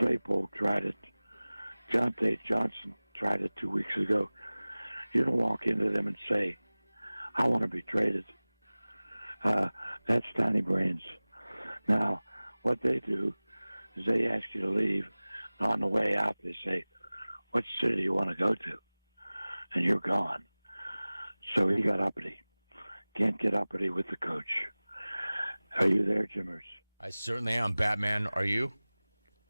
Claypool tried it. Jonte Johnson tried it 2 weeks ago. You don't walk into them and say, I want to be traded. That's tiny brains. Now, what they do is they ask you to leave. And on the way out, they say, what city do you want to go to? And you're gone. So he got uppity. Can't get uppity with the coach. Are you there, Jimmers? I certainly am, Batman. Are you?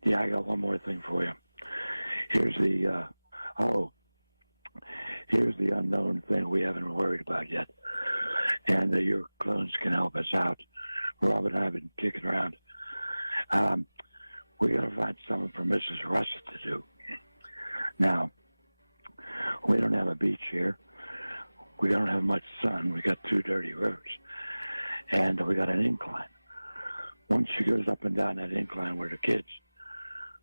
Yeah, I got one more thing for you. Here's the here's the unknown thing we haven't worried about yet. And your clones can help us out. Rob and I have been kicking around. We got to find something for Mrs. Russell to do. Now, we don't have a beach here. We don't have much sun. We got 2 dirty rivers. And we got an incline. Once she goes up and down that incline where the kids,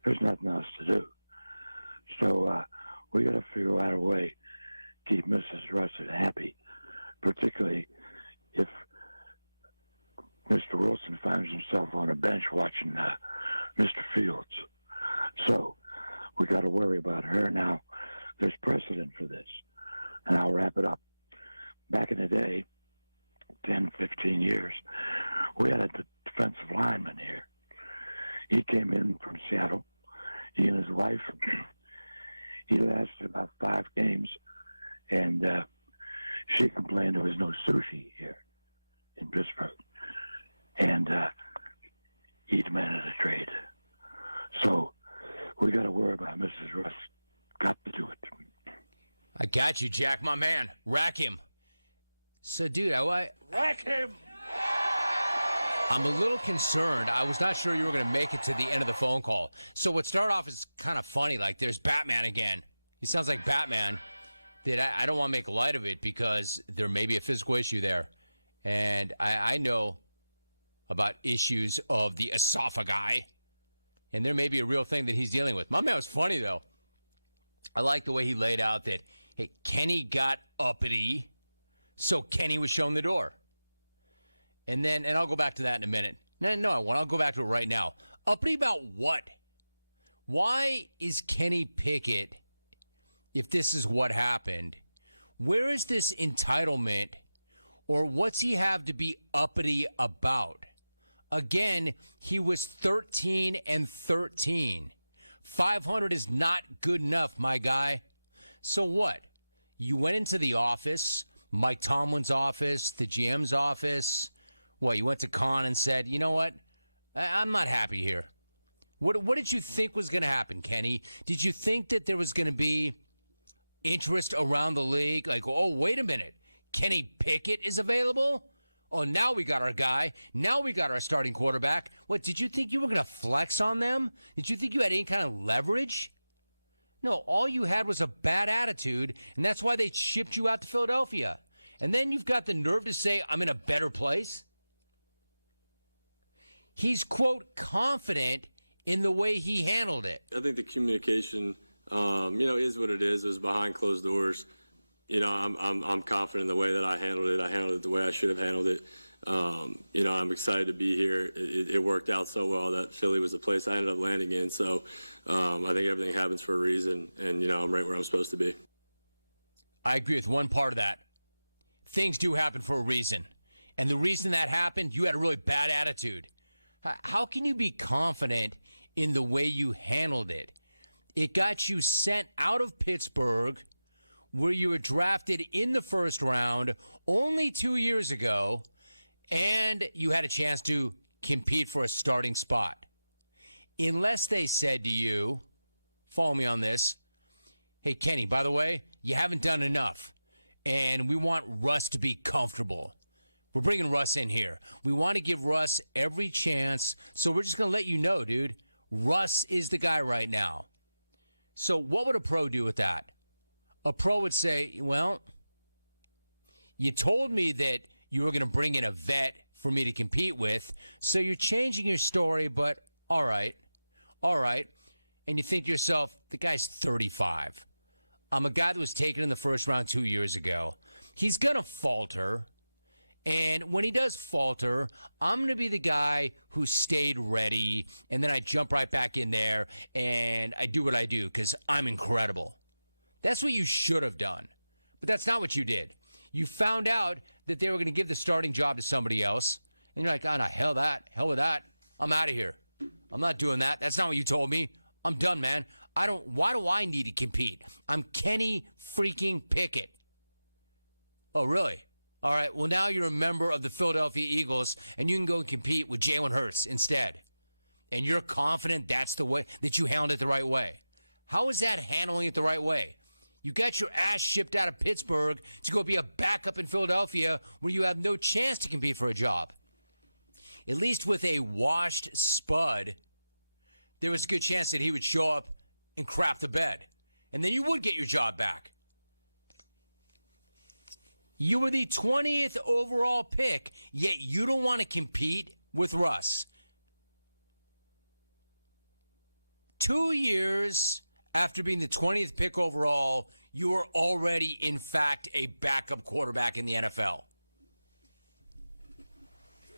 there's nothing else to do. So we got to figure out a way to keep Mrs. Russell happy, particularly if Mr. Wilson finds himself on a bench watching Mr. Fields. So we got to worry about her now. There's precedent for this. And I'll wrap it up. Back in the day, 10, 15 years, we had a defensive lineman here. He came in from Seattle. He and his wife, he lasted about 5 games, and she complained there was no sushi here in Pittsburgh. And he demanded a trade. So we got to worry about Mrs. Russ. Got to do it. I got you, Jack, my man. Rack him. So, dude, Rack him! I'm a little concerned. I was not sure you were going to make it to the end of the phone call. So what started off is kind of funny. Like, there's Batman again. He sounds like Batman. I don't want to make light of it because there may be a physical issue there. And I know about issues of the esophagi. And there may be a real thing that he's dealing with. My man was funny, though. I like the way he laid out that, hey, Kenny got uppity, so Kenny was shown the door. And I'll go back to that in a minute. No, I won't. I'll go back to it right now. Uppity about what? Why is Kenny Pickett, if this is what happened, where is this entitlement, or what's he have to be uppity about? Again, he was 13-13. 500 is not good enough, my guy. So what? You went into the office, Mike Tomlin's office, the GM's office. What, you went to Khan and said, you know what? I'm not happy here. What did you think was going to happen, Kenny? Did you think that there was going to be interest around the league? Like, oh, wait a minute. Kenny Pickett is available? Oh, now we got our guy. Now we got our starting quarterback. What, did you think you were going to flex on them? Did you think you had any kind of leverage? No, all you had was a bad attitude, and that's why they shipped you out to Philadelphia. And then you've got the nerve to say, I'm in a better place? He's, quote, confident in the way he handled it. I think the communication, is what it is. It was behind closed doors. I'm confident in the way that I handled it. I handled it the way I should have handled it. I'm excited to be here. It worked out so well that Philly was the place I ended up landing in. So I think everything happens for a reason, and, I'm right where I'm supposed to be. I agree with one part of that. Things do happen for a reason. And the reason that happened, you had a really bad attitude. How can you be confident in the way you handled it? It got you sent out of Pittsburgh, where you were drafted in the first round only 2 years ago, and you had a chance to compete for a starting spot. Unless they said to you, follow me on this, hey, Kenny, by the way, you haven't done enough, and we want Russ to be comfortable. We're bringing Russ in here. We want to give Russ every chance, so we're just going to let you know, dude, Russ is the guy right now. So what would a pro do with that? A pro would say, well, you told me that you were going to bring in a vet for me to compete with, so you're changing your story, but all right. And you think to yourself, the guy's 35. I'm a guy that was taken in the first round 2 years ago. He's going to falter. And when he does falter, I'm going to be the guy who stayed ready, and then I jump right back in there, and I do what I do because I'm incredible. That's what you should have done. But that's not what you did. You found out that they were going to give the starting job to somebody else, and you're like, oh, no, hell with that. I'm out of here. I'm not doing that. That's not what you told me. I'm done, man. Why do I need to compete? I'm Kenny freaking Pickett. Oh, really? All right, well, now you're a member of the Philadelphia Eagles, and you can go and compete with Jalen Hurts instead. And you're confident that's the way, that you handled it the right way. How is that handling it the right way? You got your ass shipped out of Pittsburgh to go be a backup in Philadelphia where you have no chance to compete for a job. At least with a washed Spud, there was a good chance that he would show up and crap the bed. And then you would get your job back. You were the 20th overall pick, yet you don't want to compete with Russ. 2 years after being the 20th pick overall, you are already, in fact, a backup quarterback in the NFL.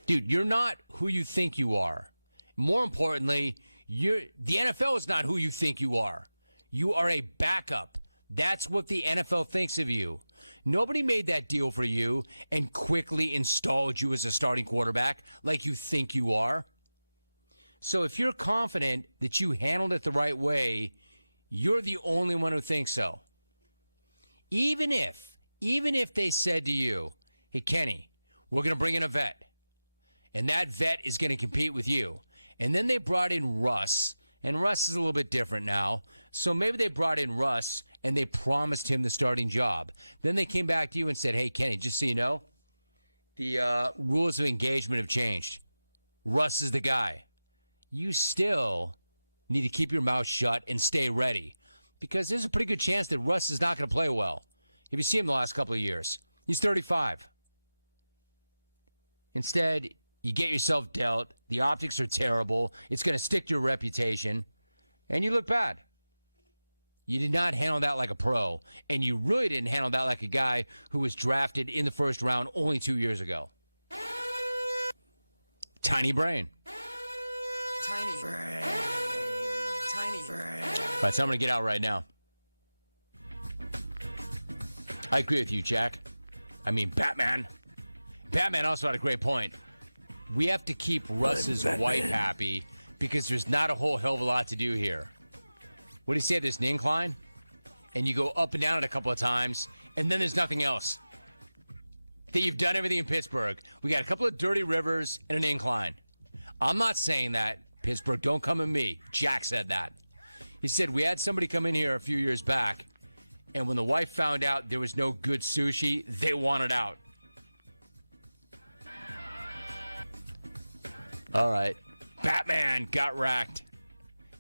Dude, you're not who you think you are. More importantly, the NFL is not who you think you are. You are a backup. That's what the NFL thinks of you. Nobody made that deal for you and quickly installed you as a starting quarterback like you think you are. So if you're confident that you handled it the right way, you're the only one who thinks so. Even if they said to you, hey, Kenny, we're going to bring in a vet, and that vet is going to compete with you. And then they brought in Russ, and Russ is a little bit different now. So maybe they brought in Russ, and they promised him the starting job. Then they came back to you and said, hey, Kenny, just so you know, the rules of engagement have changed. Russ is the guy. You still need to keep your mouth shut and stay ready because there's a pretty good chance that Russ is not going to play well. If you see him the last couple of years, he's 35. Instead, you get yourself dealt. The optics are terrible. It's going to stick to your reputation, and you look bad. You did not handle that like a pro, and you really didn't handle that like a guy who was drafted in the first round only 2 years ago. Tiny brain. Tiny brain. Tiny brain. All right, so I'm going to get out right now. I agree with you, Jack. I mean, Batman. Batman also had a great point. We have to keep Russ's wife happy because there's not a whole hell of a lot to do here. What do you say? There's an incline, and you go up and down it a couple of times, and then there's nothing else. That you've done everything in Pittsburgh. We got a couple of dirty rivers and an incline. I'm not saying that. Pittsburgh, don't come at me. Jack said that. He said, we had somebody come in here a few years back, and when the wife found out there was no good sushi, they wanted out. All right. Batman got racked.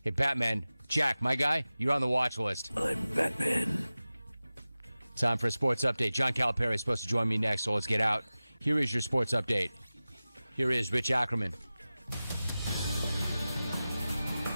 Hey, Batman. Jack, my guy, you're on the watch list. I'm Batman. Time for a sports update. John Calipari is supposed to join me next, so let's get out. Here is your sports update. Here is Rich Ackerman.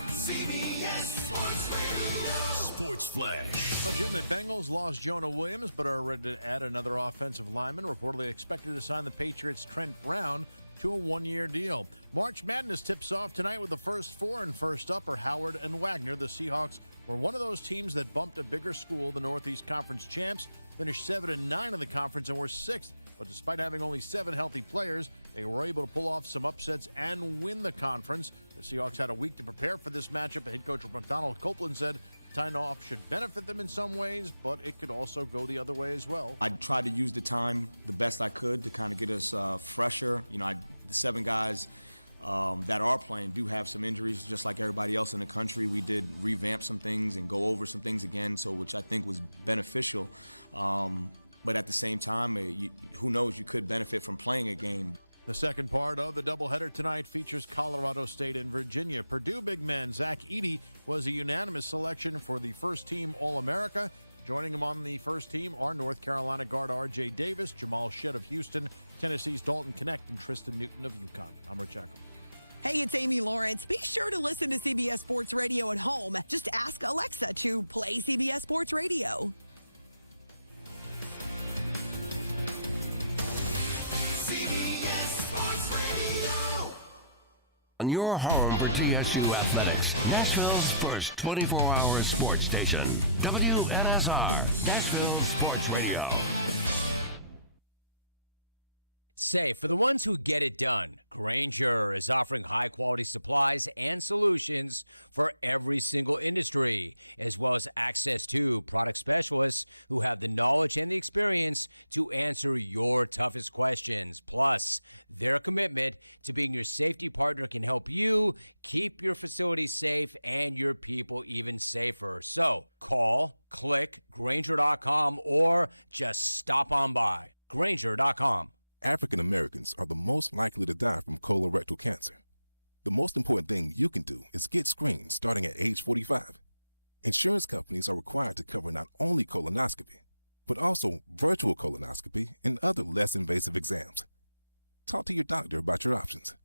CBS Sports Radio. Sports Flash. Well, Jim, the Bengals lost Jonah Williams, but are ready to add another offensive lineman, reportedly expected to sign the Patriots' Trent Brown to a one-year deal. March Madness tips off tonight with the first four, and first up are Howard and Wagner. The Seahawks were one of those teams that bumped a bigger school, the Northeast Conference champs, finished 7-9 in the conference and were sixth. But despite having only 7 healthy players, they were able to pull off some upsets and win the conference. The Seahawks had a week to prepare for this matchup. Head coach Donald Copeland said time off should benefit them in some ways, but it could also go the other way as well. I tried to use the time the best I could to kind of get us fresher. You know, the 7 guys that are playing do have some injuries, just like everybody else in the country. We did revamp some things and go over some things again, so which I think was beneficial. But at the same time, who knows, you could benefit from playing a game. The second part of the doubleheader tonight features Colorado State and Virginia. Purdue big man Zach Edey was a unanimous selection for the first-team All-America. Joining him on the first team are North Carolina guard R.J. Davis, Jamal Shedd of Houston, Tennessee's Dalton Knecht, and Tristan Newton of UConn. I'm Rich Ackerman. Hey, it's Amy Lawrence. Be sure to listen to CBS Sports Radio at home. Just ask Alexa to play CBS Sports Radio. CBS on your home for TSU athletics. Nashville's first 24-hour sports station. WNSR, Nashville Sports Radio. Say, for the ones who get it done, Grainger is offering high-quality supplies and solutions for every single industry, as well as access to product specialists who have the knowledge and the experience to answer your toughest questions. Plus, their commitment to being your safety partner can help you keep your facility safe and your people even safer. So, call, click, Grainger.com, or just stop on by. Grainger.com. African Americans are the most likely to die from colorectal cancer. The most important thing you can do is get screened starting at age 45. Insurance companies are required to cover not only colonoscopy, but also virtual colonoscopy and other less invasive exams. Talk to your doctor about your options.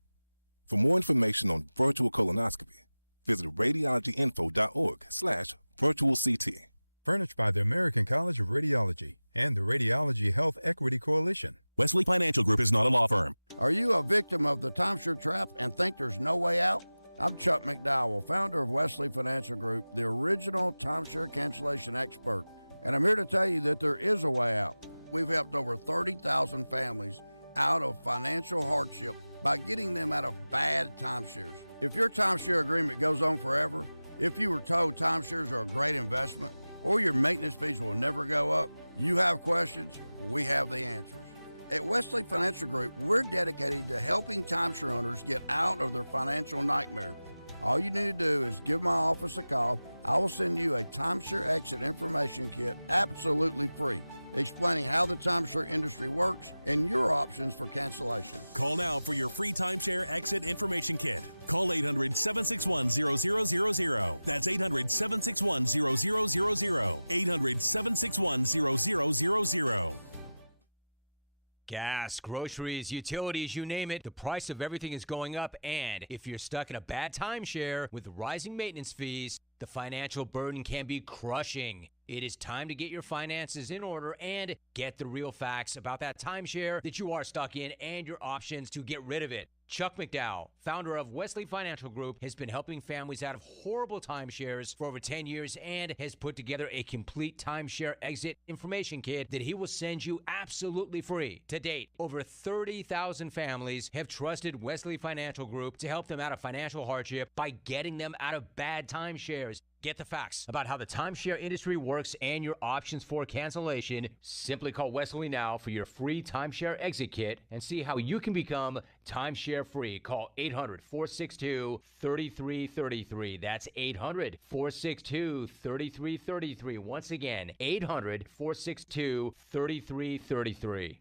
For more information on virtual colonoscopy, visit radiologyinfo.org/virtualct. Furnished by the American College of Radiology and the Radiology Health Equity Coalition. Wesley Financial Group is not a law firm. Are you a victim of the timeshare trap and think there's no way out? I'm Chuck McDowell, founder of Wesley Financial Group, the original timeshare cancellation expert. And I'm here to tell you that there is a way out. We've helped over 30,000 families out of financial hardship by getting them out of bad timeshares. If your timeshare agreement goes on forever, if you were told timeshares are a great investment, or your maintenance fees will never go up, you have questions, we have the answers. At Wesley Financial Group, we're dedicated to helping timeshare owners get out of their financial nightmare. All you need to do is give my office a call. I will send you a timeshare exit information kit absolutely free, explaining how the timeshare industry works and your options for cancellation. Call now for your free timeshare exit information kit. Call 800-761-0000. That's 800-761-0000. 800-761-0000. Gas, groceries, utilities, you name it, the price of everything is going up, and if you're stuck in a bad timeshare with rising maintenance fees, the financial burden can be crushing. It is time to get your finances in order and get the real facts about that timeshare that you are stuck in and your options to get rid of it. Chuck McDowell, founder of Wesley Financial Group, has been helping families out of horrible timeshares for over 10 years and has put together a complete timeshare exit information kit that he will send you absolutely free. To date, over 30,000 families have trusted Wesley Financial Group to help them out of financial hardship by getting them out of bad timeshares. Get the facts about how the timeshare industry works and your options for cancellation. Simply call Wesley now for your free timeshare exit kit and see how you can become timeshare free. Call 800-462-3333. That's 800-462-3333. Once again, 800-462-3333.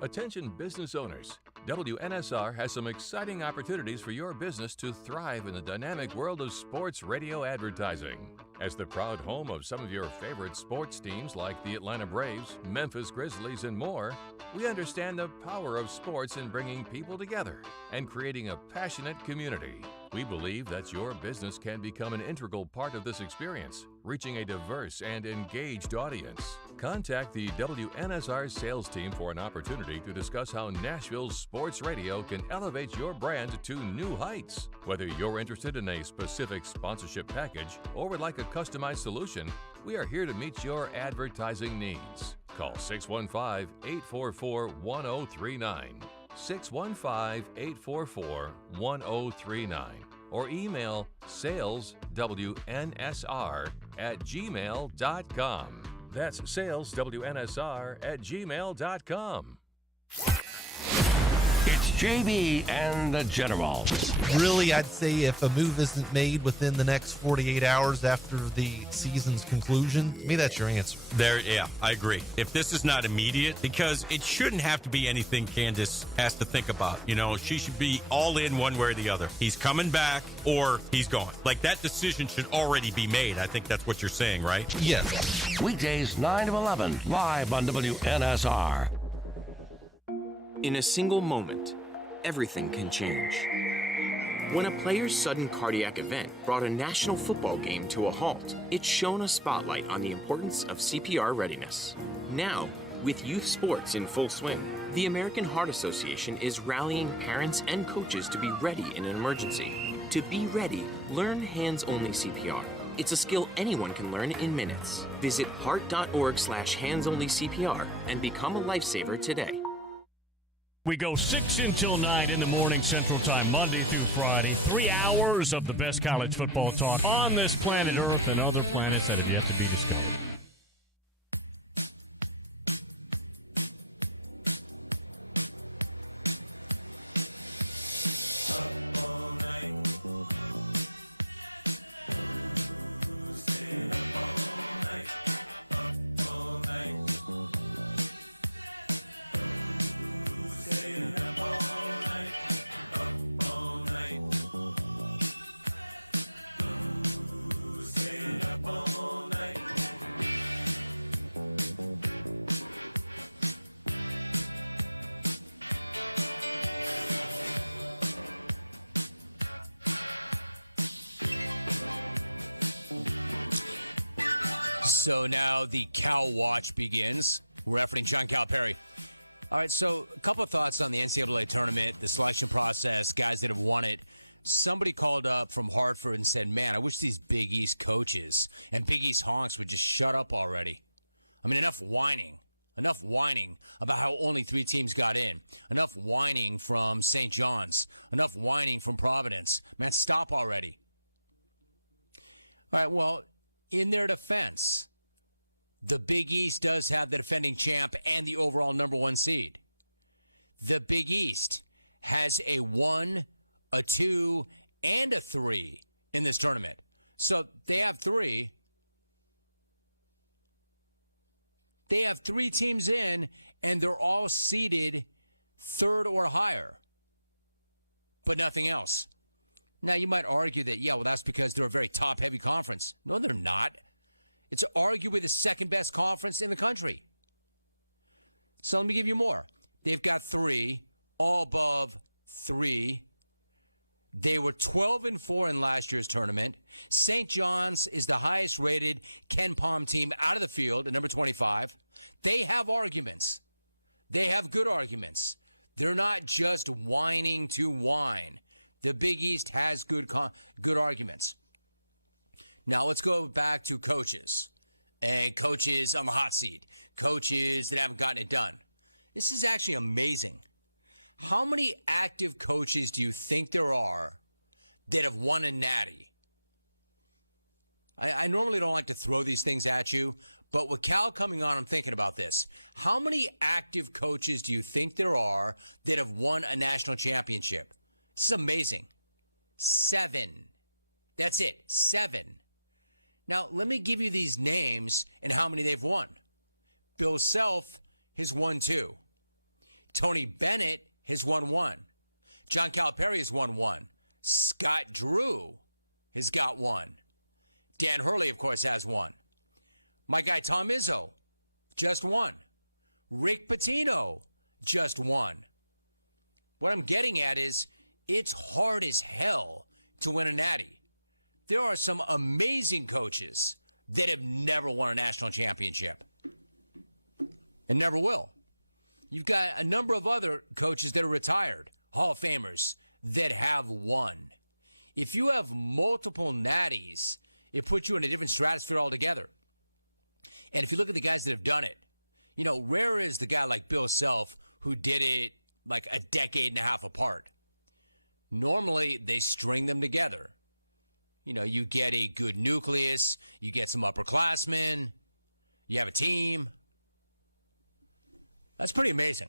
Attention business owners. WNSR has some exciting opportunities for your business to thrive in the dynamic world of sports radio advertising. As the proud home of some of your favorite sports teams like the Atlanta Braves, Memphis Grizzlies, and more, we understand the power of sports in bringing people together and creating a passionate community. We believe that your business can become an integral part of this experience, reaching a diverse and engaged audience. Contact the WNSR sales team for an opportunity to discuss how Nashville's sports radio can elevate your brand to new heights. Whether you're interested in a specific sponsorship package or would like a customized solution, we are here to meet your advertising needs. Call 615-844-1039. 615-844-1039 or email saleswnsr@gmail.com. That's saleswnsr@gmail.com. It's JB and the Generals. Really, I'd say if a move isn't made within the next 48 hours after the season's conclusion, maybe that's your answer. Yeah, I agree. If this is not immediate, because it shouldn't have to be anything Candace has to think about. You know, she should be all in one way or the other. He's coming back or he's gone. Like, that decision should already be made. I think that's what you're saying, right? Yes. Weekdays 9 to 11, live on WNSR. In a single moment, everything can change. When a player's sudden cardiac event brought a national football game to a halt, it shone a spotlight on the importance of CPR readiness. Now, With youth sports in full swing, the American Heart Association is rallying parents and coaches to be ready in an emergency. To be ready, learn hands-only CPR. It's a skill anyone can learn in minutes. Visit heart.org/hands-only-CPR and become a lifesaver today. We go 6 until 9 in the morning Central Time, Monday through Friday. 3 hours of the best college football talk on this planet Earth and other planets that have yet to be discovered. So now the Cal Watch begins. We're referencing John Calipari. All right, so a couple of thoughts on the NCAA tournament, the selection process, guys that have won it. Somebody called up from Hartford and said, man, I wish these Big East coaches and Big East honks would just shut up already. I mean, enough whining about how only 3 teams got in. Enough whining from St. John's. Enough whining from Providence. Man, stop already. All right, well, in their defense, the Big East does have the defending champ and the overall number 1 seed. The Big East has a 1, a 2, and a 3 in this tournament. So they have 3. They have 3 teams in, and they're all seeded 3rd or higher, but nothing else. Now, you might argue that, yeah, well, that's because they're a very top-heavy conference. No, they're not. It's arguably the second-best conference in the country. So let me give you more. They've got 3, all above 3. They were 12-4 in last year's tournament. St. John's is the highest-rated Ken Pom team out of the field at number 25. They have arguments. They have good arguments. They're not just whining to whine. The Big East has good arguments. Now let's go back to coaches and coaches on the hot seat, coaches that haven't gotten it done. This is actually amazing. How many active coaches do you think there are that have won a natty? I normally don't like to throw these things at you, but with Cal coming on, I'm thinking about this. How many active coaches do you think there are that have won a national championship? This is amazing. 7. That's it. 7. Now, let me give you these names and how many they've won. Bill Self has won 2. Tony Bennett has won 1. John Calipari has won 1. Scott Drew has got 1. Dan Hurley, of course, has 1. My guy Tom Izzo, just 1. Rick Pitino, just 1. What I'm getting at is it's hard as hell to win a natty. There are some amazing coaches that have never won a national championship and never will. You've got a number of other coaches that are retired, Hall of Famers, that have won. If you have multiple natties, it puts you in a different stratosphere altogether. And if you look at the guys that have done it, you know, rare is the guy like Bill Self who did it like a decade and a half apart. Normally, they string them together. You know, you get a good nucleus, you get some upperclassmen, you have a team. That's pretty amazing.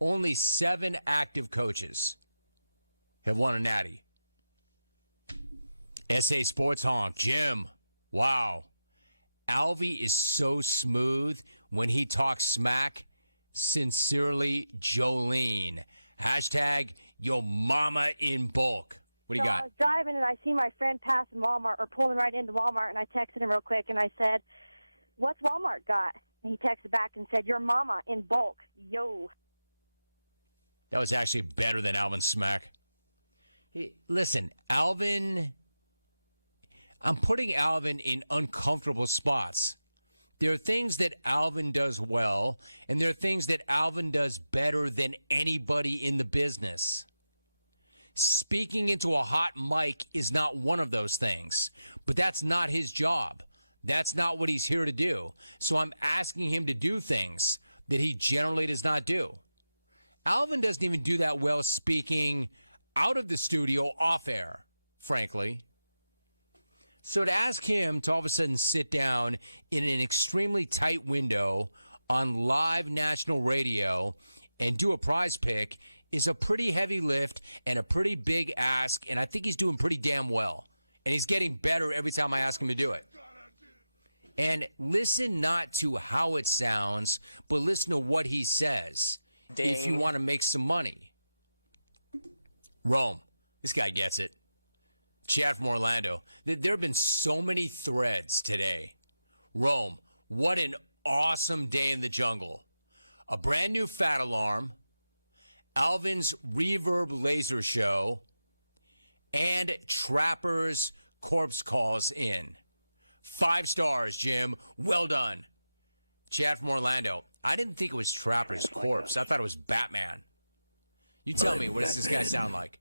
Only 7 active coaches have won a natty. SA Sports Honk, Jim, wow. Alvy is so smooth when he talks smack. Sincerely, Jolene. Hashtag yo mama in bulk. What do you got? I was driving and I see my friend passing Walmart or pulling right into Walmart, and I texted him real quick and I said, "What's Walmart got?" And he texted back and said, "Your mama in bulk, yo." That was actually better than Alvin Smack. Hey, listen, Alvin, I'm putting Alvin in uncomfortable spots There are things that Alvin does well, and there are things that Alvin does better than anybody in the business. Speaking into a hot mic is not one of those things, but that's not his job. That's not what he's here to do. So I'm asking him to do things that he generally does not do. Alvin doesn't even do that well speaking out of the studio off air, frankly. So to ask him to all of a sudden sit down in an extremely tight window on live national radio and do a prize pick is a pretty heavy lift and a pretty big ask, and I think he's doing pretty damn well. And he's getting better every time I ask him to do it. And listen not to how it sounds, but listen to what he says if you want to make some money. Rome, this guy gets it. Chad from Orlando. There have been so many threads today. Rome, what an awesome day in the jungle. A brand new Fat Alarm, Alvin's Reverb Laser Show, and Trapper's Corpse Calls in. 5 stars, Jim. Well done. Chad from Orlando. I didn't think it was Trapper's Corpse. I thought it was Batman. You tell me, what does this guy sound like?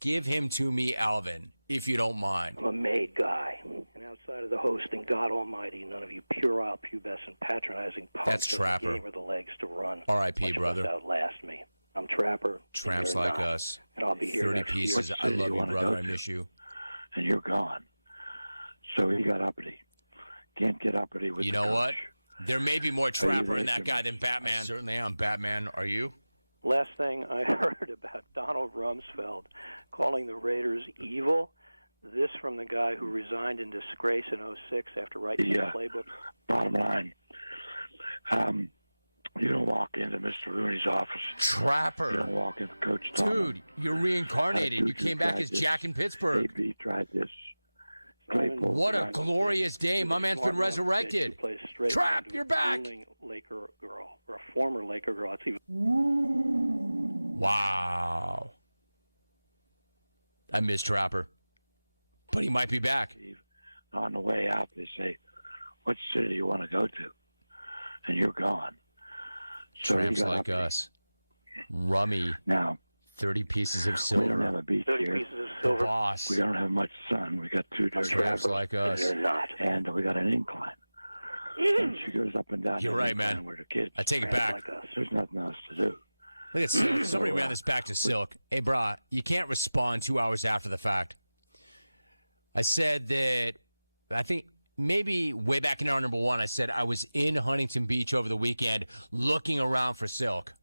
Give him to me, Alvin, if you don't mind. I'm a made guy. And outside of the host and God Almighty, none of you puerile, pubescent, patronizing punks That's Trapper. gave her the legs to run. R.I.P., brother. Outlast me. I'm Trapper. Tramps like not. us. And I'll be here 30 next pieces. year. I love you, brother. I miss you. And you're gone. So he got uppity. Can't get uppity with You the know coach. what? There may be more Trapper in that racing? guy than Batman. I certainly am Batman. Are you? Last thing I heard about Donald Rumsfeld calling the Raiders evil. This from the guy who resigned in disgrace in 2006 after writing the playbook. Bottom line, you don't walk into Mr. Rooney's office. Trapper. You don't walk into Coach Tomlin. Dude, you're reincarnated. You came back as Jack in Pittsburgh. AB tried this. What a glorious day. My man's been resurrected. Trap, you're back. Laker girl, or a former Laker girl. It's even. Wow. I miss Trapper. But he might be back. On the way out, they say, what city do you want to go to? And you're gone. So Tramps like us. Rummy. Now, 30 pieces of silver. we don't have a beach 30 here. pieces of silver. Boss. We don't have much sun. We got 2 dirty Tramps rivers. like us. They're not. And we got an incline. And she goes up and down. You're that right, incline man. Where the kids I take it tramp back. Like us. There's nothing else to do. Look at Silk. Somebody ran this back to Silk. Hey, brah, you can't respond 2 hours after the fact. I said that, I think maybe way back in hour number 1, I said I was in Huntington Beach over the weekend looking around for Silk.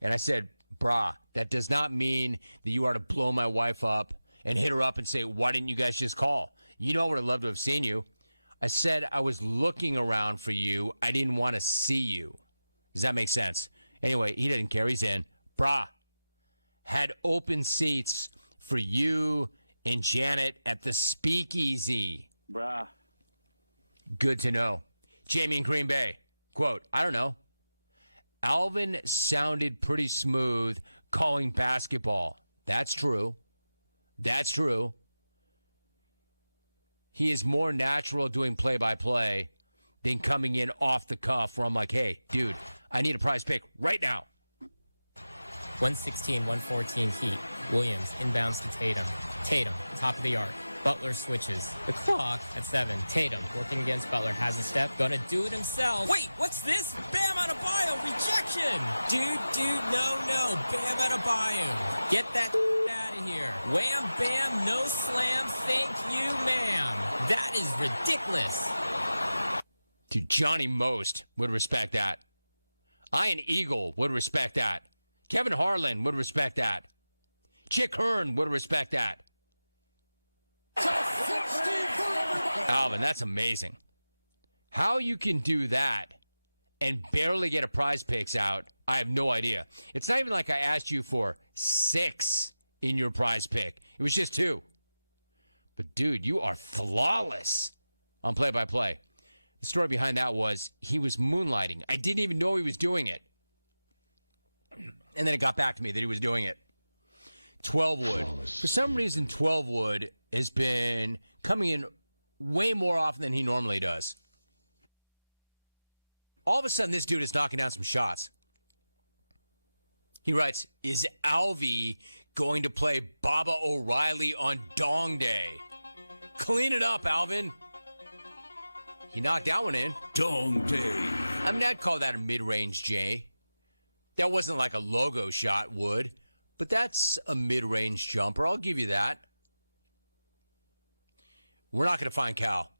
And I said, brah, that does not mean that you are to blow my wife up and hit her up and say, why didn't you guys just call? You know I would have loved to have seen you. I said I was looking around for you. I didn't want to see you. Does that make sense? Anyway, he didn't care. He's in. Brah, had open seats for you and Janet at the Speakeasy. Brah. Good to know. Jamie in Green Bay. Quote, I don't know. Alvin sounded pretty smooth calling basketball. That's true. That's true. He is more natural doing play-by-play than coming in off the cuff where I'm like, hey, dude, I need a prize pick right now. 116-114 Heat. Williams inbounds to Tatum. Tatum, top of the arc. Butler switches. The clock at 7. Tatum, working against Butler, has a step. Gonna do it himself. Wait, what's this? Bam Adebayo, rejection! Dude, no. Bam Adebayo. Get that out of here. Wham, bam, no slam, thank you, ma'am. That is ridiculous. Dude, Johnny Most would respect that. Ian Eagle would respect that. Kevin Harlan would respect that. Chick Hearn would respect that. Alvin, that's amazing. How you can do that and barely get a prize picks out, I have no idea. It's not even like I asked you for 6 in your prize pick. It was just 2. But, dude, you are flawless on play-by-play. The story behind that was he was moonlighting. I didn't even know he was doing it. And then it got back to me that he was doing it. 12 Wood. For some reason, 12 Wood has been coming in way more often than he normally does. All of a sudden, this dude is knocking down some shots. He writes, is Alvy going to play Baba O'Reilly on Dong Day? Clean it up, Alvin. He knocked that one in. Dong Day. I mean, I'd call that a mid-range J. That wasn't like a logo shot would, but that's a mid-range jumper. I'll give you that. We're not going to find Cal.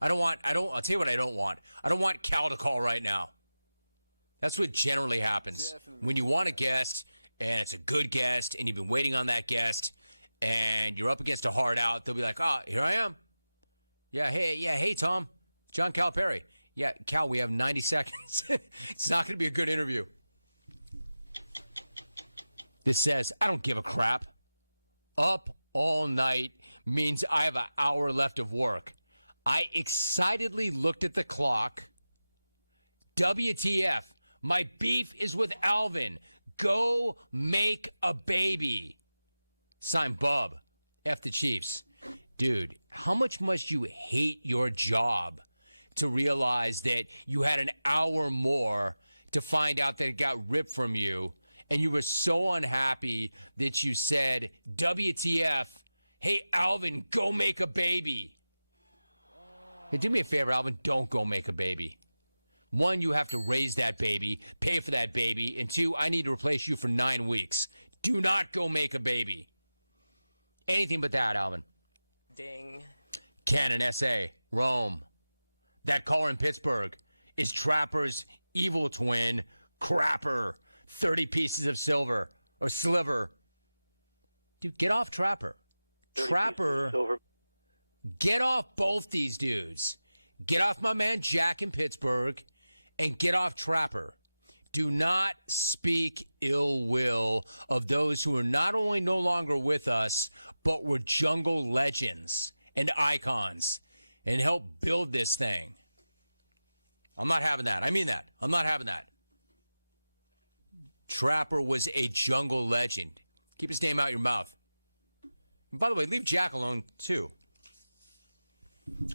I'll tell you what I don't want. I don't want Cal to call right now. That's what generally happens. Definitely. When you want a guest, and it's a good guest, and you've been waiting on that guest, and you're up against a hard out, they'll be like, here I am. Hey, Tom. John Calipari. Yeah, Cal, we have 90 seconds. It's not going to be a good interview. This says, I don't give a crap. Up all night means I have an hour left of work. I excitedly looked at the clock. WTF. My beef is with Alvin. Go make a baby. Signed, Bub. F the Chiefs. Dude, how much must you hate your job to realize that you had an hour more to find out that it got ripped from you, and you were so unhappy that you said, WTF, hey, Alvin, go make a baby. Hey, do me a favor, Alvin, don't go make a baby. One, you have to raise that baby, pay for that baby, and two, I need to replace you for 9 weeks. Do not go make a baby. Anything but that, Alvin. Ding. Cannon, SA, Rome. That caller in Pittsburgh is Trapper's evil twin, Crapper. 30 pieces of silver or sliver. Dude, get off Trapper. Trapper. Get off both these dudes. Get off my man Jack in Pittsburgh and get off Trapper. Do not speak ill will of those who are not only no longer with us, but were jungle legends and icons and helped build this thing. I'm not having that. I mean that. I'm not having that. Trapper was a jungle legend. Keep his name out your mouth. And by the way, leave Jack alone, too.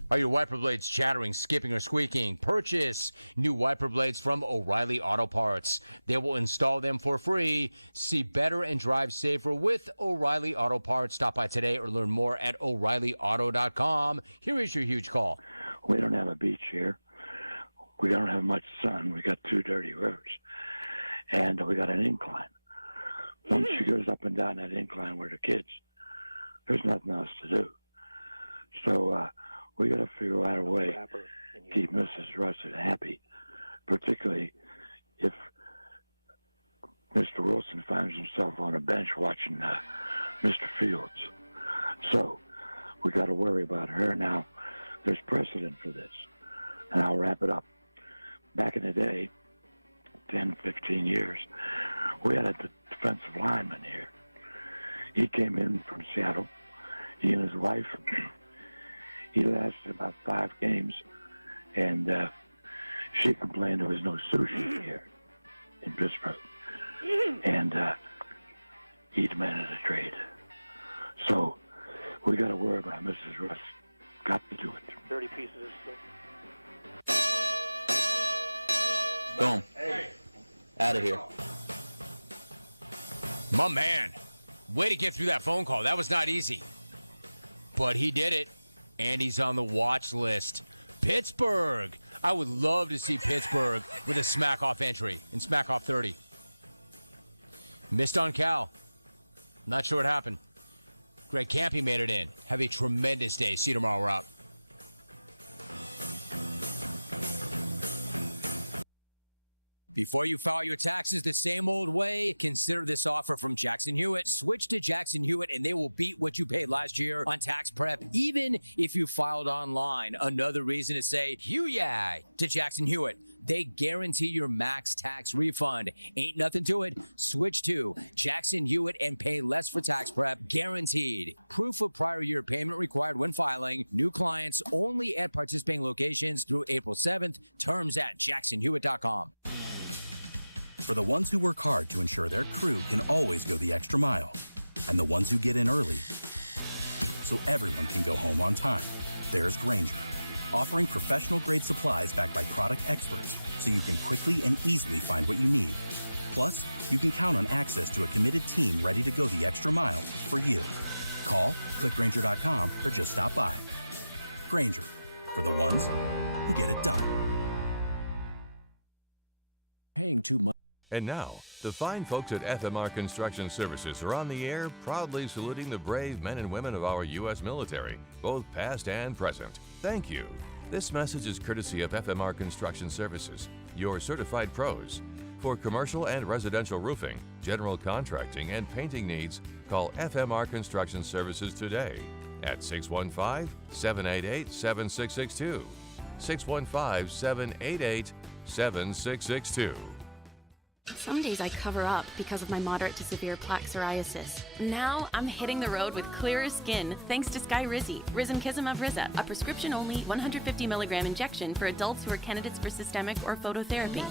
Are your wiper blades chattering, skipping, or squeaking? Purchase new wiper blades from O'Reilly Auto Parts. They will install them for free. See better and drive safer with O'Reilly Auto Parts. Stop by today or learn more at O'ReillyAuto.com. Here is your huge call. We don't have a beach here. We don't have much sun. We got 2 dirty roads. And we got an incline. Once she goes up and down that incline where the kids, there's nothing else to do. So we got to figure out a way to keep Mrs. Russell happy, particularly if Mr. Wilson finds himself on a bench watching Mr. Fields. So we got to worry about her now. There's precedent for this. And I'll wrap it up. Back in the day, 10, 15 years, we had a defensive lineman here. He came in from Seattle. He and his wife, he lasted about 5 games, and she complained there was no sushi here in Pittsburgh. And he demanded a trade. So we got to worry about Mrs. Russ. Got to do it. 30 pieces of silver. Boom. Out of here. My man. Way to get through that phone call. That was not easy. But he did it. And he's on the watch list. Pittsburgh. I would love to see Pittsburgh with a smack-off entry in smack-off 30. Missed on Cal. Not sure what happened. Greg Campy made it in. Have a tremendous day. See you tomorrow. We're out. Before you file your taxes the same old way, consider this offer from Jackson Hewitt. Switch to Jackson Hewitt and they will beat what you paid last year on tax prep, even if you filed online. Another reason to say, hoo-yah, to Jackson Hewitt. They guarantee your max tax refund. Ain't nothing to it. Switch to Jackson Hewitt and pay less for tax prep. Guaranteed. Proof of prior year payment required when filing. New clients only at participating locations through April 7th. Terms at jacksonhewitt.com. For the ones who work hard to ensure their crew can always go the extra mile, and the ones who get in early so everyone can go home on time, there's Grainger, offering professional-grade supplies backed by product experts so you can quickly and easily find what you need. Plus, you can count on access to a committed team ready to go the extra mile for you. Call, click Grainger.com, or just stop by. Grainger, for the ones who get it done. Paying too much. And now, the fine folks at FMR Construction Services are on the air, proudly saluting the brave men and women of our U.S. military, both past and present. Thank you. This message is courtesy of FMR Construction Services, your certified pros. For commercial and residential roofing, general contracting, and painting needs, call FMR Construction Services today at 615-788-7662. 615-788-7662. Some days I cover up because of my moderate to severe plaque psoriasis. Now I'm hitting the road with clearer skin thanks to Skyrizi, Risankizumab Riza, a prescription-only 150 milligram injection for adults who are candidates for systemic or phototherapy.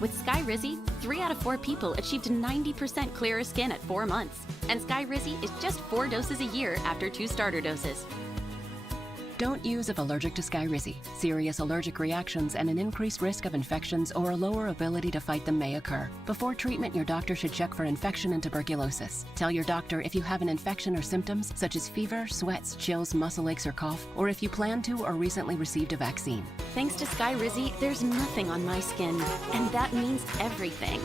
With Skyrizi, 3 out of 4 people achieved 90% clearer skin at 4 months. And Skyrizi is just 4 doses a year after 2 starter doses. Don't use if allergic to Skyrizi. Serious allergic reactions and an increased risk of infections or a lower ability to fight them may occur. Before treatment, your doctor should check for infection and tuberculosis. Tell your doctor if you have an infection or symptoms such as fever, sweats, chills, muscle aches, or cough, or if you plan to or recently received a vaccine. Thanks to Skyrizi, there's nothing on my skin, and that means everything.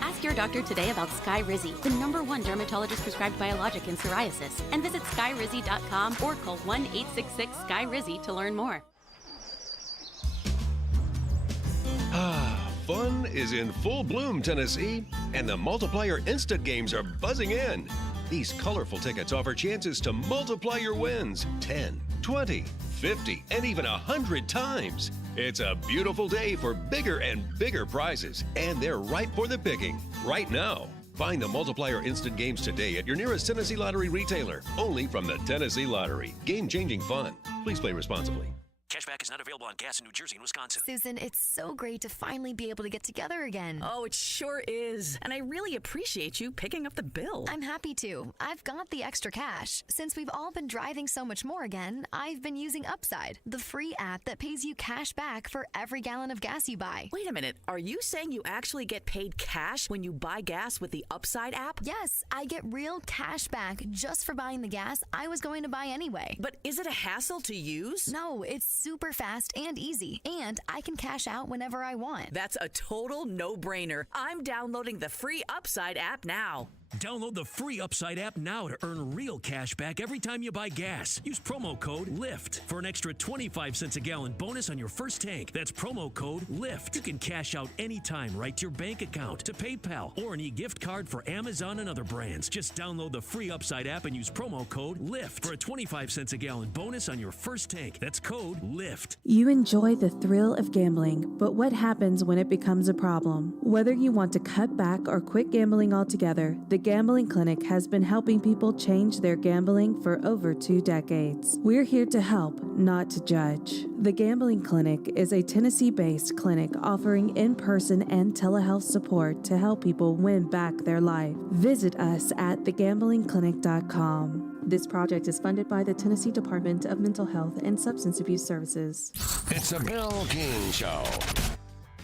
Ask your doctor today about Skyrizi, the #1 dermatologist-prescribed biologic in psoriasis, and visit skyrizi.com or call 1-866-SKYRIZI to learn more. Fun is in full bloom, Tennessee, and the Multiplier Instant Games are buzzing in. These colorful tickets offer chances to multiply your wins 10, 20, 50, and even 100 times. It's a beautiful day for bigger and bigger prizes, and they're ripe for the picking right now. Find the Multiplier Instant Games today at your nearest Tennessee Lottery retailer, only from the Tennessee Lottery. Game-changing fun. Please play responsibly. Cashback is not available on gas in New Jersey and Wisconsin. Susan, it's so great to finally be able to get together again. Oh, it sure is. And I really appreciate you picking up the bill. I'm happy to. I've got the extra cash. Since we've all been driving so much more again, I've been using Upside, the free app that pays you cash back for every gallon of gas you buy. Wait a minute. Are you saying you actually get paid cash when you buy gas with the Upside app? Yes, I get real cash back just for buying the gas I was going to buy anyway. But is it a hassle to use? No, it's super fast and easy, and I can cash out whenever I want. That's a total no-brainer. I'm downloading the free Upside app now. Download the free Upside app now to earn real cash back every time you buy gas. Use promo code LIFT for an extra 25 cents a gallon bonus on your first tank. That's promo code LIFT. You can cash out anytime right to your bank account, to PayPal, or an e-gift card for Amazon and other brands. Just download the free Upside app and use promo code LIFT for a 25 cents a gallon bonus on your first tank. That's code LIFT. You enjoy the thrill of gambling, but what happens when it becomes a problem? Whether you want to cut back or quit gambling altogether, the Gambling Clinic has been helping people change their gambling for over 2 decades. We're here to help, not to judge. The Gambling Clinic is a Tennessee-based clinic offering in-person and telehealth support to help people win back their life. Visit us at thegamblingclinic.com. This project is funded by the Tennessee Department of Mental Health and Substance Abuse Services. It's a Bill King Show.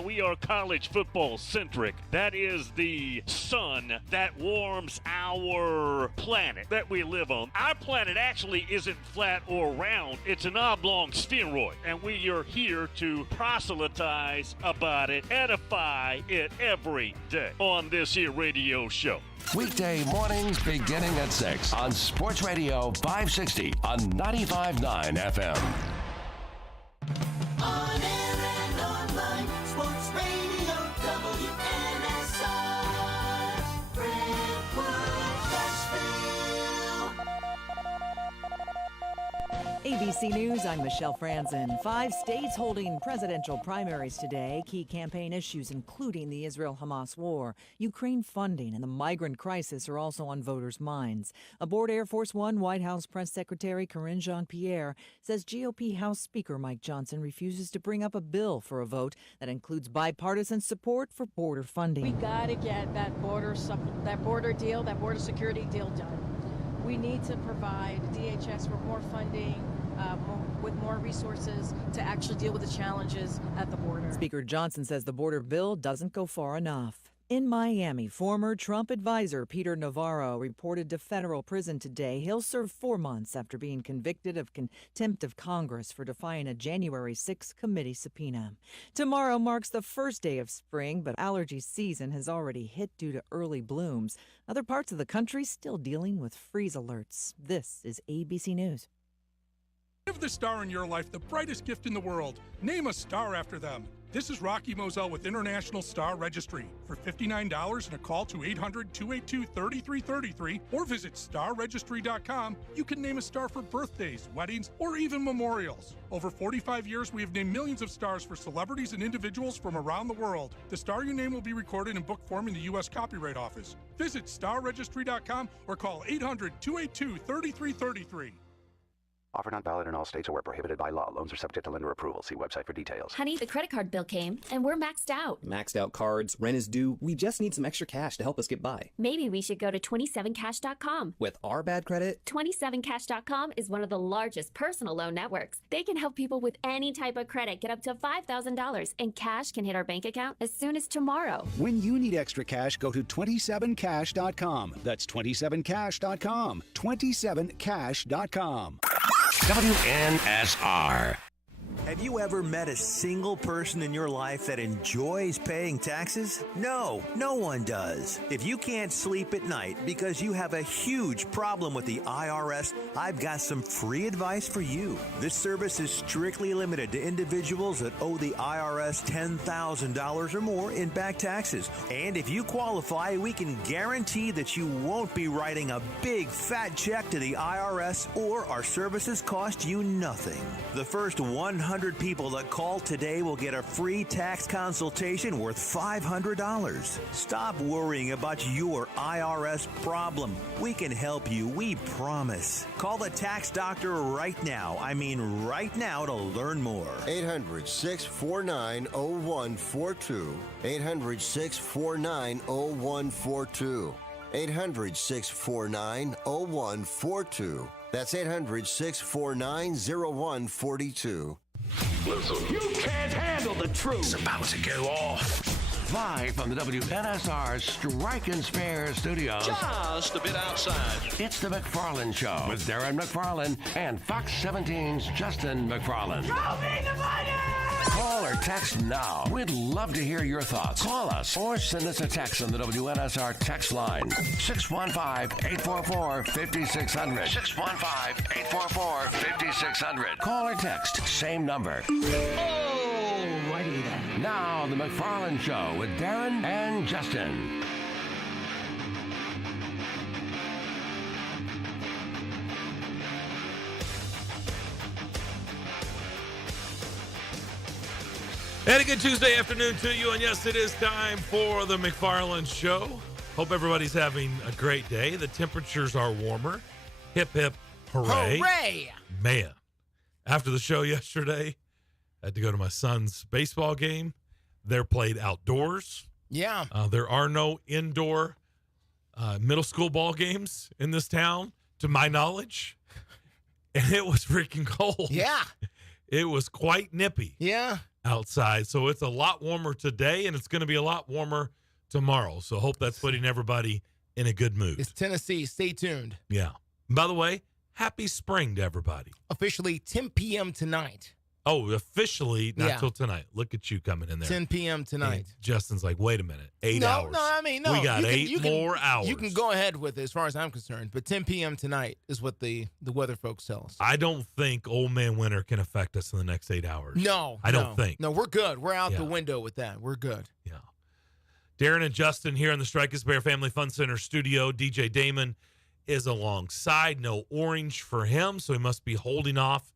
We are college football centric. That is the sun that warms our planet that we live on. Our planet actually isn't flat or round. It's an oblong spheroid. And we are here to proselytize about it, edify it every day on this here radio show. Weekday mornings beginning at 6 on Sports Radio 560 on 95.9 FM. On air and online, Sports Radio WNSR, Brentwood, Nashville. ABC News, I'm Michelle Franzen. 5 states holding presidential primaries today. Key campaign issues including the Israel-Hamas war, Ukraine funding, and the migrant crisis are also on voters' minds. Aboard Air Force One, White House Press Secretary Karine Jean-Pierre says GOP House Speaker Mike Johnson refuses to bring up a bill for a vote that includes bipartisan support for border funding. We got to get that border deal, that border security deal done. We need to provide DHS with more funding, with more resources to actually deal with the challenges at the border. Speaker Johnson says the border bill doesn't go far enough. In Miami, former Trump advisor Peter Navarro reported to federal prison today. He'll serve 4 months after being convicted of contempt of Congress for defying a January 6 committee subpoena. Tomorrow marks the first day of spring, but allergy season has already hit due to early blooms. Other parts of the country still dealing with freeze alerts. This is ABC News. Give the star in your life the brightest gift in the world. Name a star after them. This is Rocky Moselle with International Star Registry. For $59 and a call to 800-282-3333 or visit starregistry.com, you can name a star for birthdays, weddings, or even memorials. Over 45 years, we have named millions of stars for celebrities and individuals from around the world. The star you name will be recorded in book form in the U.S. Copyright Office. Visit starregistry.com or call 800-282-3333. Offer not valid in all states or where prohibited by law. Loans are subject to lender approval. See website for details. Honey, the credit card bill came, and we're maxed out. Maxed out cards, rent is due. We just need some extra cash to help us get by. Maybe we should go to 27cash.com. With our bad credit? 27cash.com is one of the largest personal loan networks. They can help people with any type of credit get up to $5,000, and cash can hit our bank account as soon as tomorrow. When you need extra cash, go to 27cash.com. That's 27cash.com. 27cash.com. WNSR. Have you ever met a single person in your life that enjoys paying taxes? No, no one does. If you can't sleep at night because you have a huge problem with the IRS, I've got some free advice for you. This service is strictly limited to individuals that owe the IRS $10,000 or more in back taxes. And if you qualify, we can guarantee that you won't be writing a big fat check to the IRS, or our services cost you nothing. The first 100 people that call today will get a free tax consultation worth $500. Stop worrying about your IRS problem. We can help you, we promise. Call the tax doctor right now. I mean right now, to learn more. 800-649-0142. 800-649-0142. 800-649-0142. That's 800-649-0142. Listen, you can't handle the truth. It's about to go off. Live from the WNSR Strike and Spare Studios. Just a bit outside. It's the McFarland Show with Darren McFarland and Fox 17's Justin McFarland. Show me the money! Call or text now. We'd love to hear your thoughts. Call us or send us a text on the WNSR text line. 615-844-5600. 615-844-5600. Call or text. Same number. Alrighty then. Now, the McFarland Show with Darren and Justin. And a good Tuesday afternoon to you. And yes, it is time for the McFarland Show. Hope everybody's having a great day. The temperatures are warmer. Hip, hip, hooray. Hooray! Man, after the show yesterday, I had to go to my son's baseball game. They're played outdoors. Yeah. There are no indoor middle school ball games in this town, to my knowledge. And it was freaking cold. Yeah. It was quite nippy. Yeah. Outside. So it's a lot warmer today, and it's going to be a lot warmer tomorrow. So hope that's putting everybody in a good mood. It's Tennessee. Stay tuned. Yeah. By the way, happy spring to everybody. Officially 10 p.m. tonight. Oh, officially not till tonight. Look at you coming in there. 10 p.m. tonight. And Justin's like, wait a minute. 8 hours. No, I mean, no. We got eight more hours. You can go ahead with it as far as I'm concerned. But 10 p.m. tonight is what the weather folks tell us. I don't think old man winter can affect us in the next 8 hours. No. I don't think. No, we're good. We're out the window with that. We're good. Yeah. Darren and Justin here in the Strike and Spare Family Fun Center studio. DJ Damon is alongside. No orange for him, so he must be holding off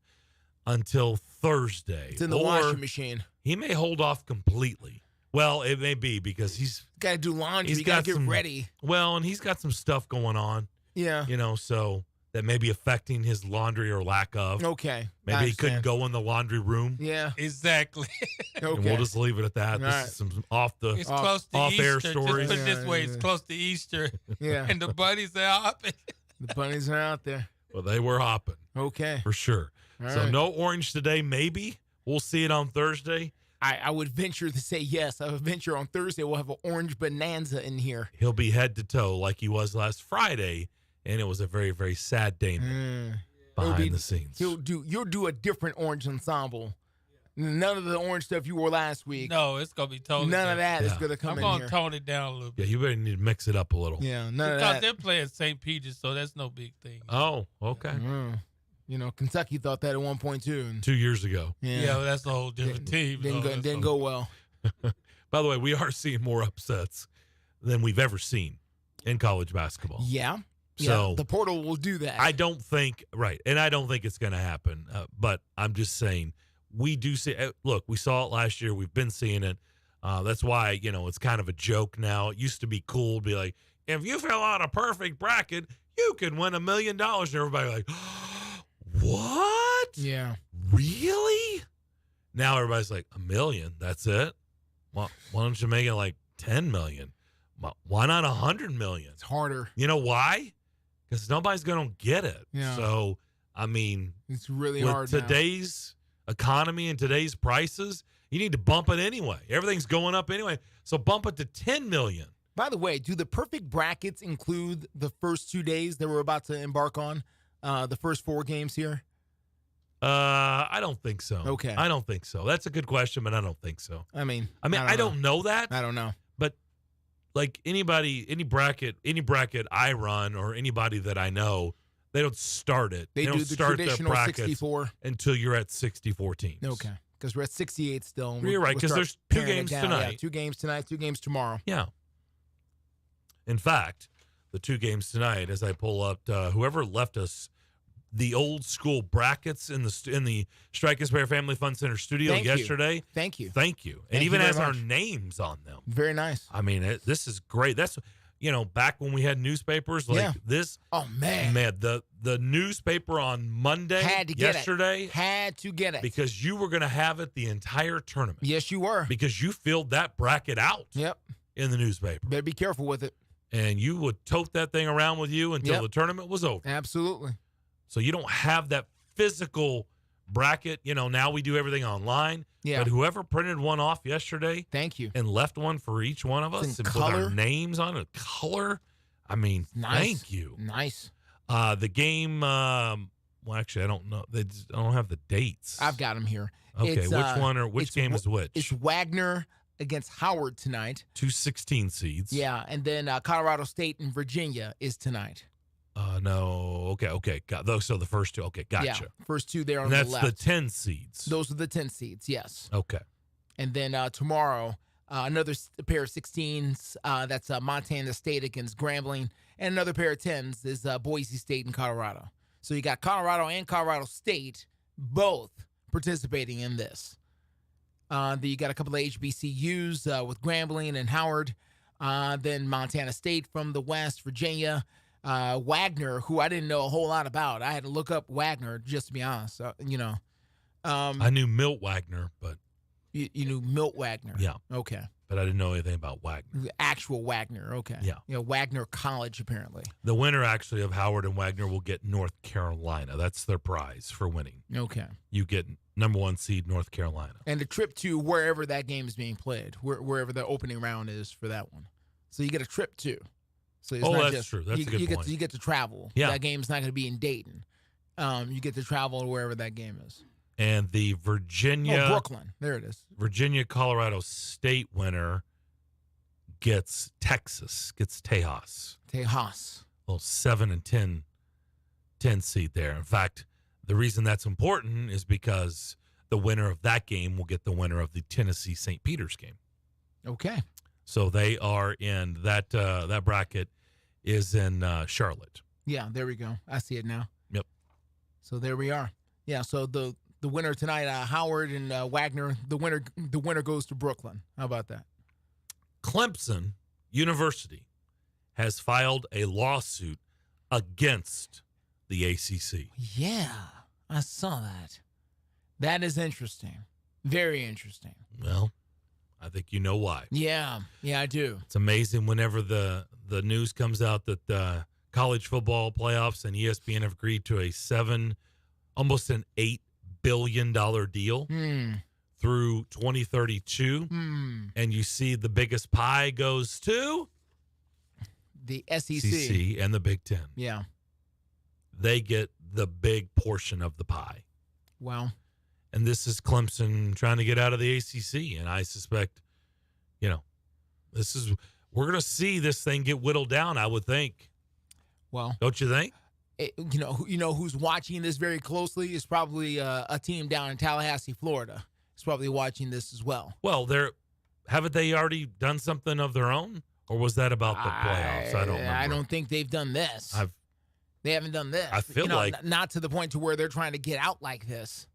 until Thursday. It's in the washing machine. He may hold off completely. Well, it may be because he's got to do laundry. He's got to get ready. Well, and he's got some stuff going on. Yeah. So that may be affecting his laundry or lack of. Okay. Maybe he couldn't go in the laundry room. Yeah. Exactly. Okay. And we'll just leave it at that. This is some It's close to off-air Easter. stories. Just put it this way. It's close to Easter. Yeah. And the bunnies are hopping. The bunnies are out there. Well, they were hopping. Okay. For sure. All so right. no orange today, maybe. We'll see it on Thursday. I would venture to say yes. I would venture on Thursday we'll have an orange bonanza in here. He'll be head to toe like he was last Friday, and it was a very, very sad day behind the scenes. You'll do a different orange ensemble. None of the orange stuff you wore last week. No, it's gonna be totally None of that is Yeah. going to come I'm in gonna here. tone it down a little bit. Yeah, you better need to mix it up a little. Yeah, none of Because that. they're playing St. Peter's, so that's no big thing. Oh, okay. You know, Kentucky thought that at one point too. And 2 years ago. Yeah, well, that's a whole different team. Didn't go well. By the way, we are seeing more upsets than we've ever seen in college basketball. Yeah. So yeah, the portal will do that. I don't think and I don't think it's going to happen. But I'm just saying we do see. Look, we saw it last year. We've been seeing it. That's why it's kind of a joke now. It used to be cool to be like, if you fill out a perfect bracket, you can win $1 million. And everybody like, what? Yeah. Really? Now everybody's like, $1 million. That's it. Well, why don't you make it like 10 million? Why not 100 million? It's harder. You know why? Because nobody's going to get it. Yeah. So, I mean, it's really with hard now. today's economy and today's prices, you need to bump it anyway. Everything's going up anyway. So bump it to 10 million. By the way, do the perfect brackets include the first 2 days that we're about to embark on? The first 4 games here? I don't think so. Okay. I don't think so. That's a good question, but I don't think so. I mean, I don't know that. I don't know. But like any bracket I run or anybody that I know, they don't start it. They don't do the start their traditional brackets 64 until you're at 64 teams. Okay. Because we're at 68 still. You're right, because there's 2 games tonight. Yeah, 2 games tonight, 2 games tomorrow. Yeah. In fact, the 2 games tonight, as I pull up, whoever left us the old school brackets in the Strike and Spare Family Fun Center studio yesterday. Thank you. Thank you. And even has our names on them. Very nice. I mean, this is great. That's back when we had newspapers like this. Oh man, the newspaper on Monday had to get yesterday it. Had to get it because you were going to have it the entire tournament. Yes, you were, because you filled that bracket out. Yep. In the newspaper. Better be careful with it. And you would tote that thing around with you until the tournament was over. Absolutely. So you don't have that physical bracket. Now we do everything online. Yeah. But whoever printed one off yesterday, thank you, and left one for each one of us and put our names on it, color. I mean, thank you. Nice. The game. Well, actually, I don't know. I don't have the dates. I've got them here. Okay, which game is which? It's Wagner against Howard tonight. 2 16 seeds. Yeah, and then Colorado State and Virginia is tonight. No. Okay. Got those. So the first 2. Okay, gotcha. Yeah, first 2 there on and the that's left. the 10 seeds. Those are the 10 seeds, yes. Okay. And then tomorrow, another pair of 16s. That's Montana State against Grambling. And another pair of 10s is Boise State and Colorado. So you got Colorado and Colorado State both participating in this. Then you got a couple of HBCUs with Grambling and Howard. Then Montana State from the West, Virginia. Wagner, who I didn't know a whole lot about. I had to look up Wagner, just to be honest. I knew Milt Wagner, but... You knew Milt Wagner? Yeah. Okay. But I didn't know anything about Wagner. The actual Wagner, okay. Yeah. Wagner College, apparently. The winner, actually, of Howard and Wagner will get North Carolina. That's their prize for winning. Okay. You get number 1 seed North Carolina. And the trip to wherever that game is being played, wherever the opening round is for that one. So you get a trip, too. So it's not that's true. That's a good point. You get to travel. Yeah. That game's not going to be in Dayton. You get to travel to wherever that game is. And the Virginia... Brooklyn. There it is. Virginia-Colorado State winner gets Texas, gets Tejas. Well, 7 and 10 seed there. In fact, the reason that's important is because the winner of that game will get the winner of the Tennessee-St. Peter's game. Okay. So they are in that bracket is in Charlotte. Yeah, there we go. I see it now. Yep. So there we are. Yeah, so the the winner tonight, Howard and Wagner. The winner goes to Brooklyn. How about that? Clemson University has filed a lawsuit against the ACC. Yeah, I saw that. That is interesting. Very interesting. Well, I think you know why. Yeah, I do. It's amazing whenever the news comes out that college football playoffs and ESPN have agreed to almost an $8 billion deal through 2032. And you see the biggest pie goes to the SEC and the Big Ten. Yeah. They get the big portion of the pie. Wow. And this is Clemson trying to get out of the ACC. And I suspect, we're going to see this thing get whittled down, I would think. Well, don't you think? Who's watching this very closely is probably a team down in Tallahassee, Florida. It's probably watching this as well. Well, haven't they already done something of their own? Or was that about the playoffs? I don't remember. I don't think they've done this. They haven't done this. I feel like not to the point to where they're trying to get out like this.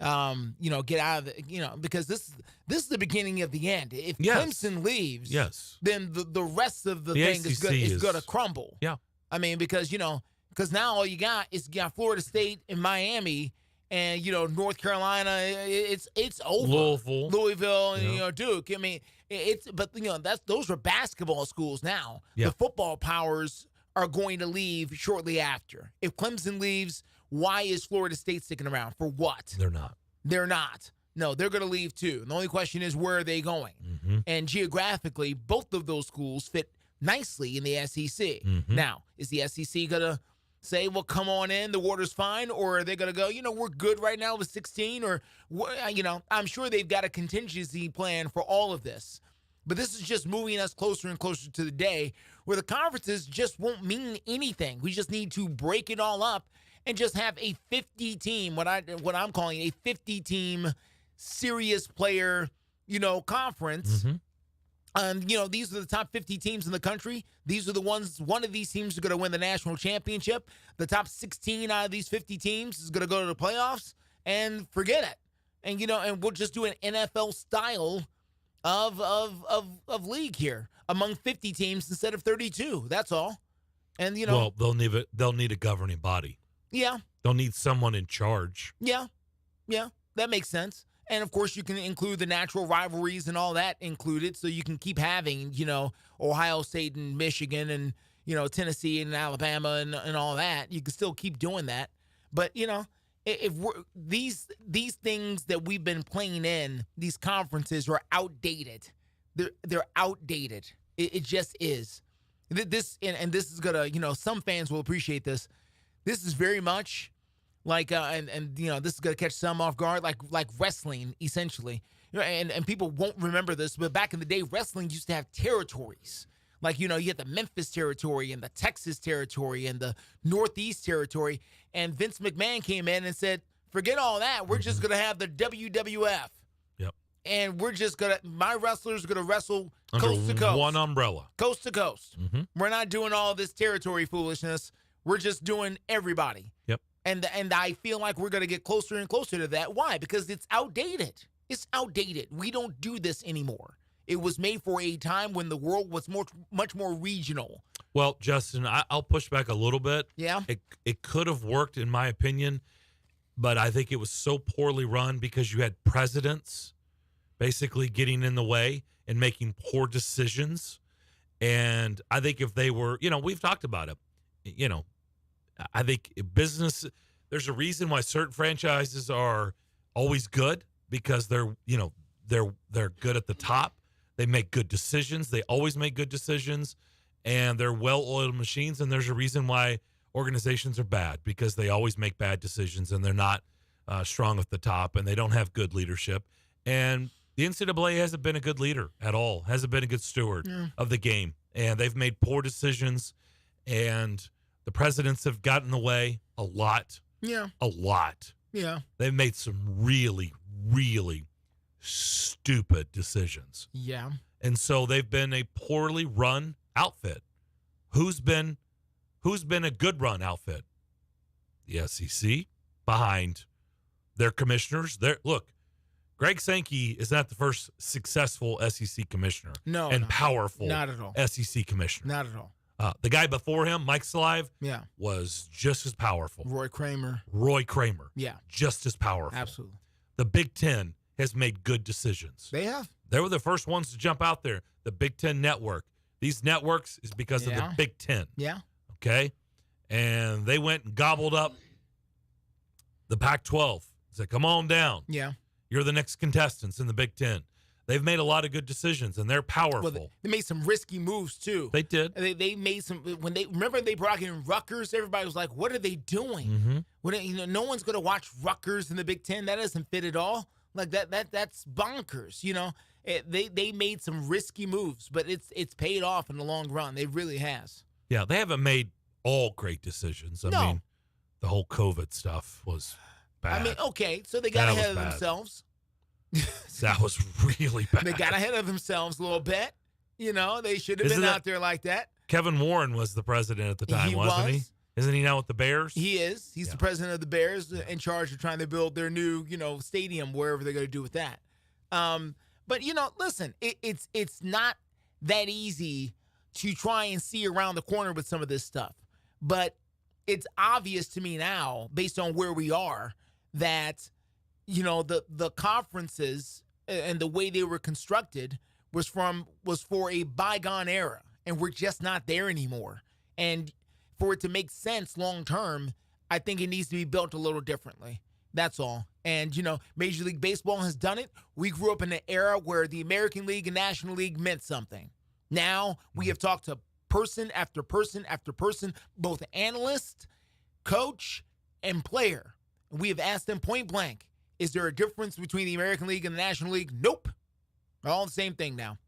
Get out of the, because this is the beginning of the end. If Clemson leaves, then the rest of the thing is going to crumble. Yeah. I mean, because now all you got is Florida State and Miami and, North Carolina. It's over. Louisville, and, Duke. I mean, those are basketball schools now. Yeah. The football powers are going to leave shortly after. If Clemson leaves, why is Florida State sticking around? For what? They're not. They're not. No, they're going to leave too. The only question is, where are they going? Mm-hmm. And geographically, both of those schools fit nicely in the SEC. Mm-hmm. Now, is the SEC going to say, well, come on in, the water's fine? Or are they going to go, we're good right now with 16? Or, I'm sure they've got a contingency plan for all of this. But this is just moving us closer and closer to the day where the conferences just won't mean anything. We just need to break it all up and just have a 50-team, what I'm calling a 50-team serious player, conference. Mm-hmm. These are the top 50 teams in the country. These are the ones, one of these teams is going to win the national championship. The top 16 out of these 50 teams is going to go to the playoffs, and forget it. And, and we'll just do an NFL style of league here among 50 teams instead of 32. That's all. And, well, they'll need a governing body. Yeah. They'll need someone in charge. Yeah. That makes sense. And, of course, you can include the natural rivalries and all that included, so you can keep having, Ohio State and Michigan and, Tennessee and Alabama and all that. You can still keep doing that. But, if these things that we've been playing in, these conferences are outdated. They're outdated. It just is. This is going to, some fans will appreciate this. This is very much like, this is going to catch some off guard, like wrestling, essentially. And people won't remember this, but back in the day, wrestling used to have territories. Like, you had the Memphis territory and the Texas territory and the Northeast territory. And Vince McMahon came in and said, forget all that. We're just going to have the WWF. Yep. And we're just going to, my wrestlers are going to wrestle under coast to coast. one umbrella. Coast to coast. Mm-hmm. We're not doing all this territory foolishness. We're just doing everybody. Yep. And I feel like we're going to get closer and closer to that. Why? Because it's outdated. It's outdated. We don't do this anymore. It was made for a time when the world was much more regional. Well, Justin, I'll push back a little bit. Yeah. It could have worked, in my opinion, but I think it was so poorly run because you had presidents basically getting in the way and making poor decisions. And I think if they were, we've talked about it, I think business, there's a reason why certain franchises are always good because they're good at the top. They make good decisions. They always make good decisions, and they're well-oiled machines. And there's a reason why organizations are bad because they always make bad decisions, and they're not strong at the top, and they don't have good leadership. And the NCAA hasn't been a good leader at all, hasn't been a good steward of the game. And they've made poor decisions, and the presidents have gotten in the way a lot. Yeah. A lot. Yeah. They've made some really, really stupid decisions. Yeah. And so they've been a poorly run outfit. Who's been a good run outfit? The SEC behind their commissioners. Look, Greg Sankey is not the first successful SEC commissioner. Powerful not at all. SEC commissioner. Not at all. The guy before him, Mike Salive, Yeah. was just as powerful. Roy Kramer. Yeah. Just as powerful. Absolutely. The Big Ten has made good decisions. They have. They were the first ones to jump out there. The Big Ten Network. These networks is because of the Big Ten. Yeah. Okay? And they went and gobbled up the Pac-12. Said, come on down. Yeah. You're the next contestants in the Big Ten. They've made a lot of good decisions, and they're powerful. Well, they made some risky moves, too. They did. They made some – remember they brought in Rutgers? Everybody was like, what are they doing? Mm-hmm. No one's going to watch Rutgers in the Big Ten. That doesn't fit at all. Like, that's bonkers, They made some risky moves, but it's paid off in the long run. It really has. Yeah, they haven't made all great decisions. I mean, the whole COVID stuff was bad. I mean, okay, so they got ahead of themselves. That was really bad. They got ahead of themselves a little bit. They should have been out there like that. Kevin Warren was the president at the time, wasn't he? Isn't he now with the Bears? He is. He's the president of the Bears, in charge of trying to build their new, stadium, wherever they're going to do with that. But listen, it's not that easy to try and see around the corner with some of this stuff. But it's obvious to me now, based on where we are, that the conferences and the way they were constructed was for a bygone era, and we're just not there anymore. And for it to make sense long term, I think it needs to be built a little differently. That's all. And Major League Baseball has done it. We grew up in an era where the American League and National League meant something. Now we have talked to person after person after person, both analyst, coach, and player. We have asked them point blank, is there a difference between the American League and the National League? Nope. They're all the same thing now.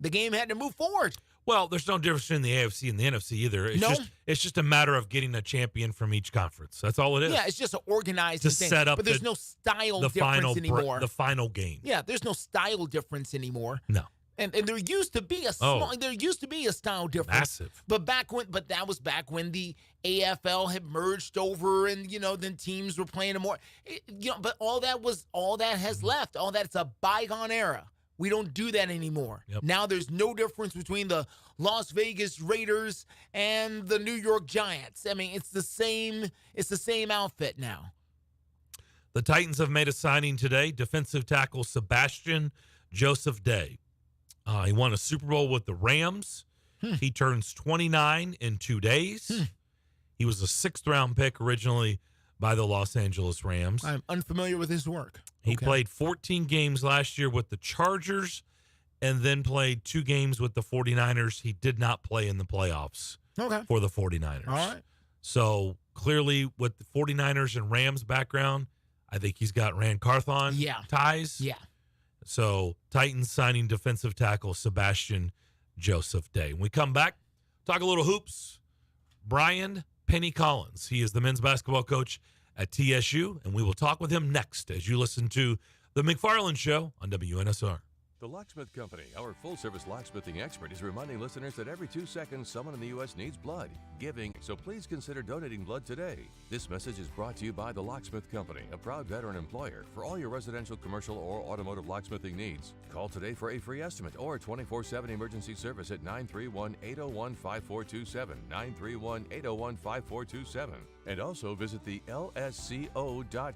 The game had to move forward. Well, there's no difference in the AFC and the NFC either. It's just a matter of getting a champion from each conference. That's all it is. Yeah, it's just an organized to thing. Set up but there's no style difference anymore. The final game. Yeah, there's no style difference anymore. No. And there used to be a style difference. Massive. But that was back when the AFL had merged over, and then teams were playing more. But all that has left. All that's a bygone era. We don't do that anymore. Yep. Now there's no difference between the Las Vegas Raiders and the New York Giants. I mean, it's the same outfit now. The Titans have made a signing today. Defensive tackle Sebastian Joseph Day. He won a Super Bowl with the Rams. He turns 29 in 2 days. He was a 6th-round pick originally by the Los Angeles Rams. I'm unfamiliar with his work. He played 14 games last year with the Chargers and then played 2 games with the 49ers. He did not play in the playoffs for the 49ers. All right. So clearly with the 49ers and Rams background, I think he's got Rand Carthon ties. Yeah. So Titans signing defensive tackle Sebastian Joseph Day. When we come back, talk a little hoops. Brian Penny Collins. He is the men's basketball coach at TSU, and we will talk with him next as you listen to The McFarland Show on WNSR. The Locksmith Company, our full-service locksmithing expert, is reminding listeners that every 2 seconds, someone in the U.S. needs blood giving, so please consider donating blood today. This message is brought to you by The Locksmith Company, a proud veteran employer for all your residential, commercial, or automotive locksmithing needs. Call today for a free estimate or 24/7 emergency service at 931-801-5427, 931-801-5427. And also visit the lsco.com.